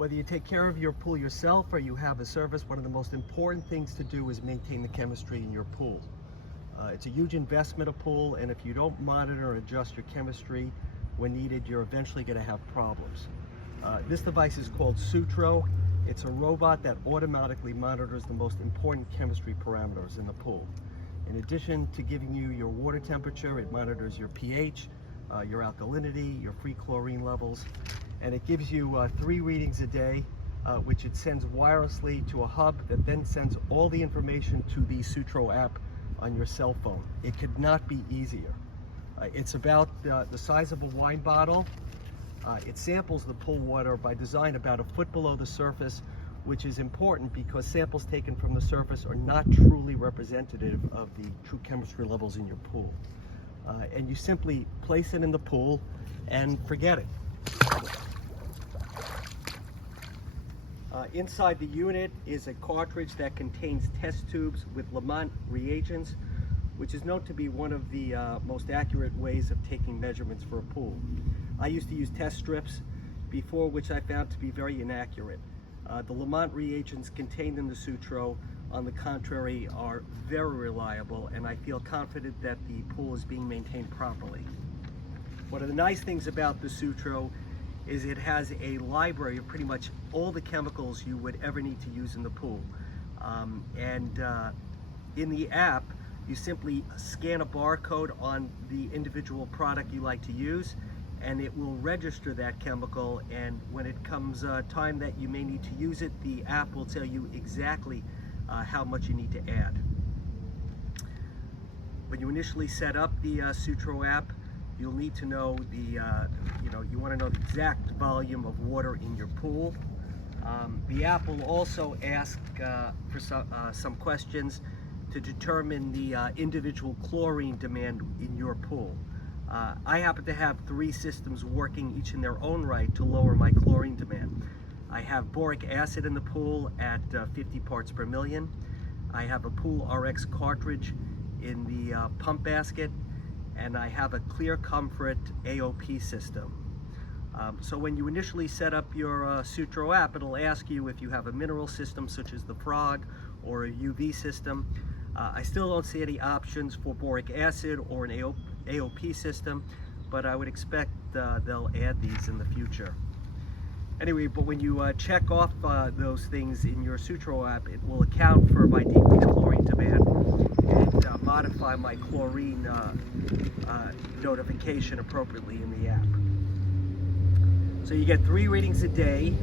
Whether you take care of your pool yourself or you have a service, one of the most important things to do is maintain the chemistry in your pool. It's a huge investment, a pool, and if you don't monitor or adjust your chemistry when needed, you're eventually going to have problems. This device is called Sutro. It's a robot that automatically monitors the most important chemistry parameters in the pool. In addition to giving you your water temperature, it monitors your pH, your alkalinity, your free chlorine levels, and it gives you 3 readings a day, which it sends wirelessly to a hub that then sends all the information to the Sutro app on your cell phone. It could not be easier. It's about the size of a wine bottle. It samples the pool water by design about a foot below the surface, which is important because samples taken from the surface are not truly representative of the true chemistry levels in your pool. And you simply place it in the pool and forget it. Inside the unit is a cartridge that contains test tubes with Lamont reagents, which is known to be one of the most accurate ways of taking measurements for a pool. I used to use test strips before, which I found to be very inaccurate. The Lamont reagents contained in the Sutro, on the contrary, are very reliable, and I feel confident that the pool is being maintained properly. One of the nice things about the Sutro is it has a library of pretty much all the chemicals you would ever need to use in the pool. In the app, you simply scan a barcode on the individual product you like to use, and it will register that chemical, and when it comes time that you may need to use it, the app will tell you exactly how much you need to add. When you initially set up the Sutro app, you'll need to know you want to know the exact volume of water in your pool. The app will also ask for some questions to determine the individual chlorine demand in your pool. I happen to have 3 systems working each in their own right to lower my chlorine demand. I have boric acid in the pool at 50 parts per million. I have a Pool RX cartridge in the pump basket, and I have a Clear Comfort AOP system. So when you initially set up your Sutro app, it'll ask you if you have a mineral system such as the Frog or a UV system. I still don't see any options for boric acid or an AOP system, but I would expect they'll add these in the future. Anyway, but when you check off those things in your Sutro app, it will account for my decreased chlorine demand and modify my chlorine notification appropriately in the app. So you get 3 readings a day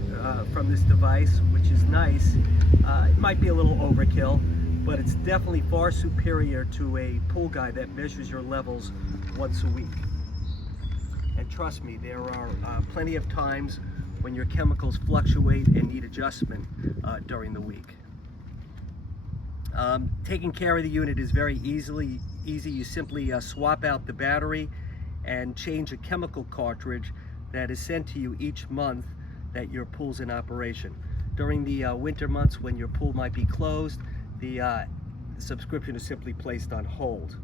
from this device, which is nice. It might be a little overkill, but it's definitely far superior to a pool guide that measures your levels once a week. And trust me, there are plenty of times when your chemicals fluctuate and need adjustment during the week. Taking care of the unit is very easy. You simply swap out the battery and change a chemical cartridge that is sent to you each month that your pool's in operation. During the winter months when your pool might be closed, the subscription is simply placed on hold,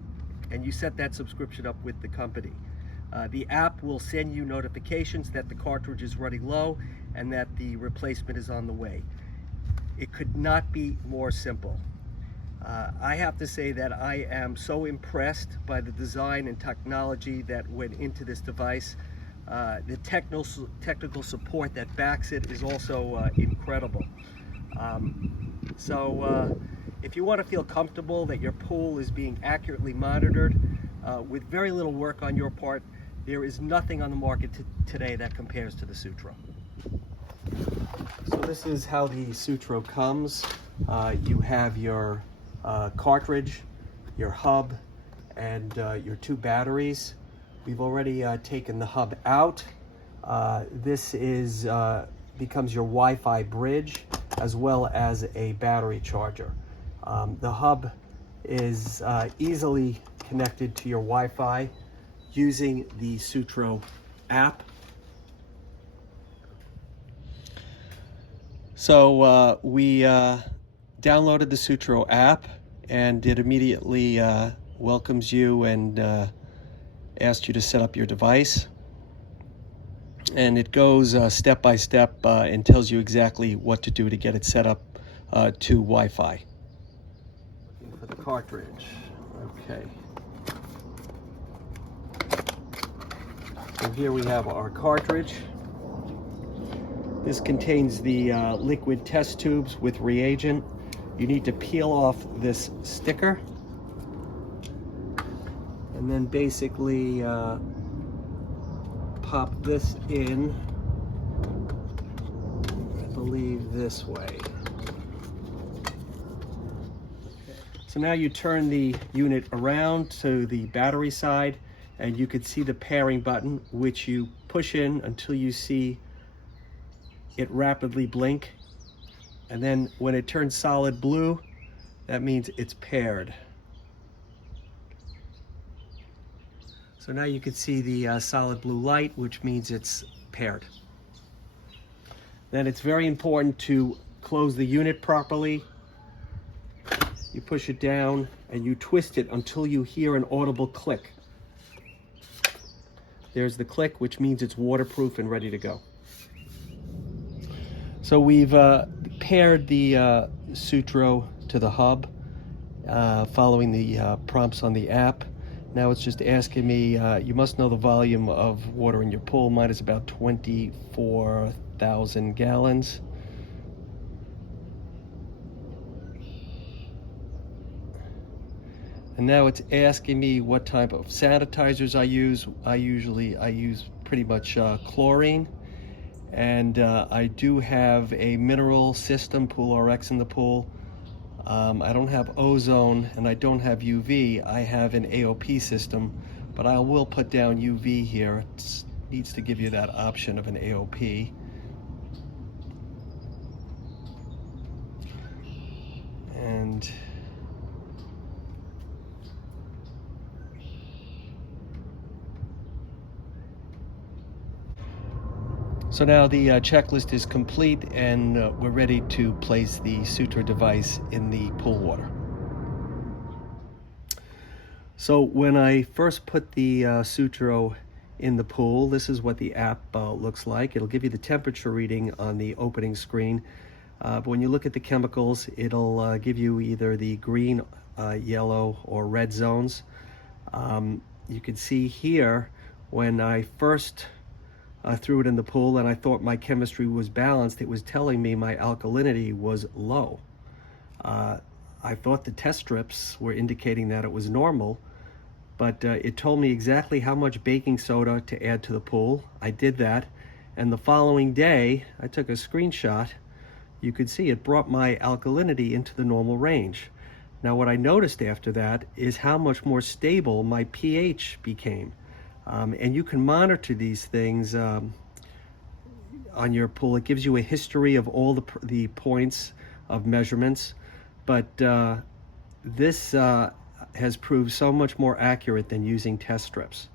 and you set that subscription up with the company. The app will send you notifications that the cartridge is running low and that the replacement is on the way. It could not be more simple. I have to say that I am so impressed by the design and technology that went into this device. The technical support that backs it is also incredible. If you want to feel comfortable that your pool is being accurately monitored with very little work on your part, there is nothing on the market today that compares to the Sutro. So this is how the Sutro comes. You have your cartridge, your hub, and your 2 batteries. We've already taken the hub out. This is becomes your Wi-Fi bridge as well as a battery charger. The hub is easily connected to your Wi-Fi using the Sutro app. So we downloaded the Sutro app, and it immediately welcomes you and asks you to set up your device. and it goes step by step and tells you exactly what to do to get it set up to Wi-Fi. Looking for the cartridge. Okay. So here we have our cartridge. This contains the liquid test tubes with reagent. You need to peel off this sticker and then basically pop this in, I believe this way. So now you turn the unit around to the battery side and you can see the pairing button, which you push in until you see it rapidly blink. And then when it turns solid blue, that means it's paired. So now you can see the solid blue light, which means it's paired. Then it's very important to close the unit properly. You push it down and you twist it until you hear an audible click. There's the click, which means it's waterproof and ready to go. So we've paired the Sutro to the hub, following the prompts on the app. Now it's just asking me, you must know the volume of water in your pool. Mine is about 24,000 gallons. And now it's asking me what type of sanitizers I use. I use pretty much chlorine. And I do have a mineral system, Pool RX in the pool. I don't have ozone and I don't have UV. I have an AOP system, but I will put down UV here. It needs to give you that option of an AOP. And so now the checklist is complete and we're ready to place the Sutro device in the pool water. So when I first put the Sutro in the pool, this is what the app looks like. It'll give you the temperature reading on the opening screen. But when you look at the chemicals, it'll give you either the green, yellow, or red zones. You can see here when I first threw it in the pool and I thought my chemistry was balanced, it was telling me my alkalinity was low. I thought the test strips were indicating that it was normal, but it told me exactly how much baking soda to add to the pool. I did that, and the following day, I took a screenshot. You could see it brought my alkalinity into the normal range. Now what I noticed after that is how much more stable my pH became. And you can monitor these things on your pool. It gives you a history of all the points of measurements, but this has proved so much more accurate than using test strips.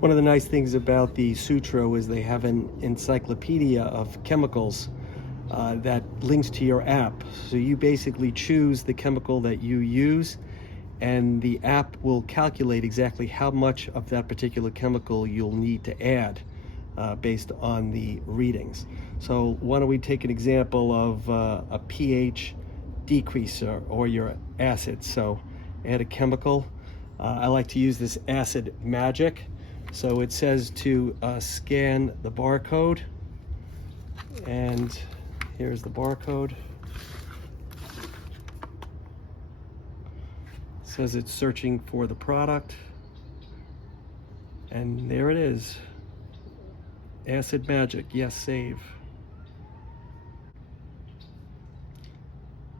One of the nice things about the Sutro is they have an encyclopedia of chemicals that links to your app. So you basically choose the chemical that you use, and the app will calculate exactly how much of that particular chemical you'll need to add based on the readings. So why don't we take an example of a pH decreaser or your acid. So add a chemical. I like to use this Acid Magic. So it says to scan the barcode, and here's the barcode. Says it's searching for the product, and there it is. Acid Magic, yes, save.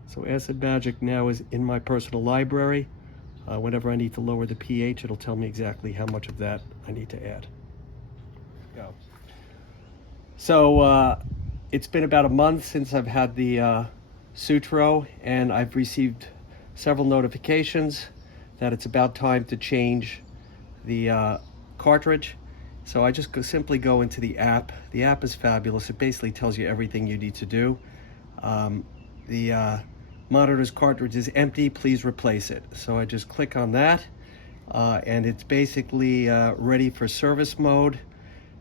So Acid Magic now is in my personal library. Whenever I need to lower the pH, it'll tell me exactly how much of that I need to add. Go. So it's been about a month since I've had the Sutro, and I've received several notifications that it's about time to change the cartridge. So I just simply go into the app. The app is fabulous. It basically tells you everything you need to do. The monitor's cartridge is empty, please replace it. So I just click on that, and it's basically ready for service mode.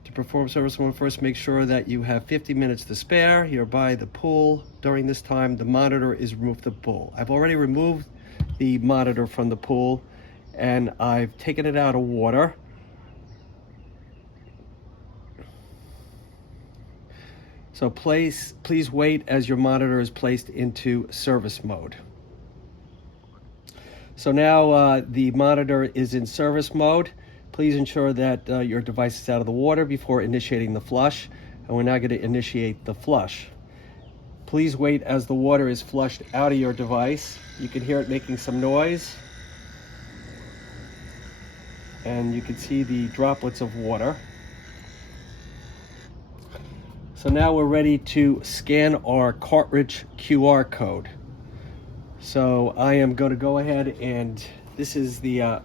To perform service mode, first make sure that you have 50 minutes to spare. You're by the pool. During this time, the monitor is removed from the pool. I've already removed the monitor from the pool, and I've taken it out of water. So please wait as your monitor is placed into service mode. So now the monitor is in service mode. Please ensure that your device is out of the water before initiating the flush. And we're now going to initiate the flush. Please wait as the water is flushed out of your device. You can hear it making some noise. And you can see the droplets of water. So now we're ready to scan our cartridge QR code. So I am going to go ahead, and this is the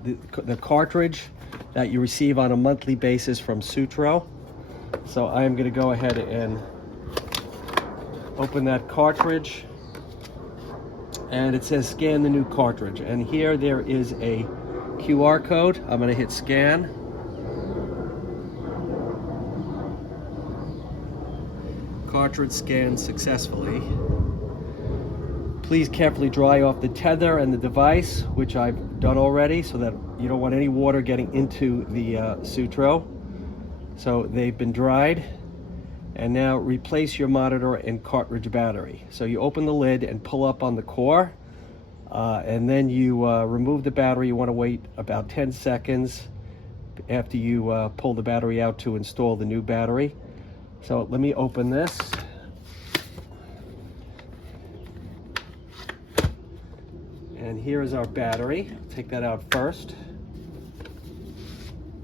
cartridge that you receive on a monthly basis from Sutro. So I am going to go ahead and open that cartridge, and it says scan the new cartridge. And here there is a QR code. I'm going to hit scan. Cartridge scanned successfully. Please carefully dry off the tether and the device, which I've done already, so that you don't want any water getting into the Sutro. So they've been dried. And now replace your monitor and cartridge battery. So you open the lid and pull up on the core, and then you remove the battery. You want to wait about 10 seconds after you pull the battery out to install the new battery. So let me open this. And here is our battery. Take that out first.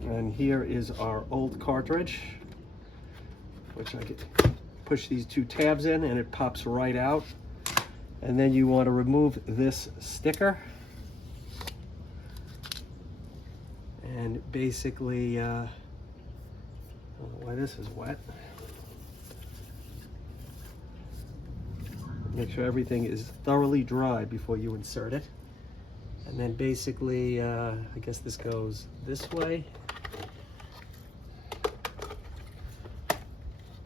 And here is our old cartridge, which I can push these two tabs in and it pops right out. And then you want to remove this sticker. And basically, I don't know why this is wet. Make sure everything is thoroughly dry before you insert it. And then basically, I guess this goes this way.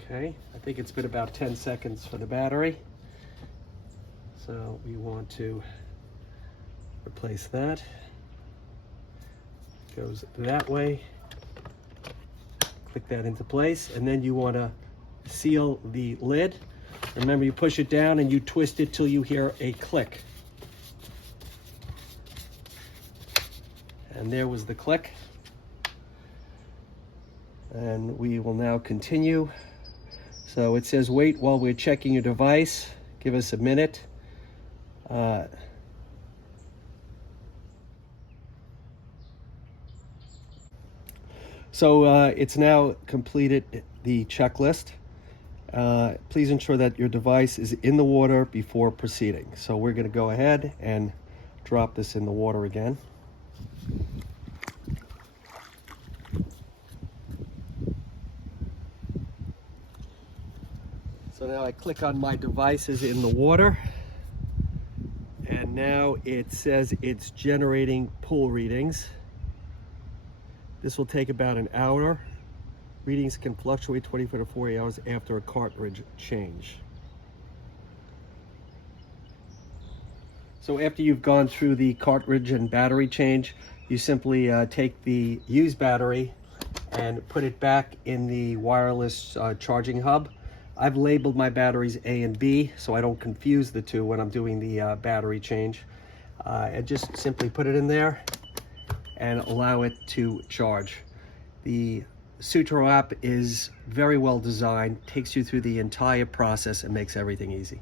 Okay, I think it's been about 10 seconds for the battery. So we want to replace that. Goes that way. Click that into place, and then you want to seal the lid. Remember, you push it down and you twist it till you hear a click. And there was the click. And we will now continue. So it says wait while we're checking your device. Give us a minute. So it's now completed the checklist. Please ensure that your device is in the water before proceeding. So we're going to go ahead and drop this in the water again. So now I click on my devices in the water, and now it says it's generating pool readings. This will take about an hour. Readings can fluctuate 24 to 48 hours after a cartridge change. So after you've gone through the cartridge and battery change, you simply take the used battery and put it back in the wireless charging hub. I've labeled my batteries A and B so I don't confuse the two when I'm doing the battery change. And just simply put it in there and allow it to charge. The Sutro app is very well designed, takes you through the entire process and makes everything easy.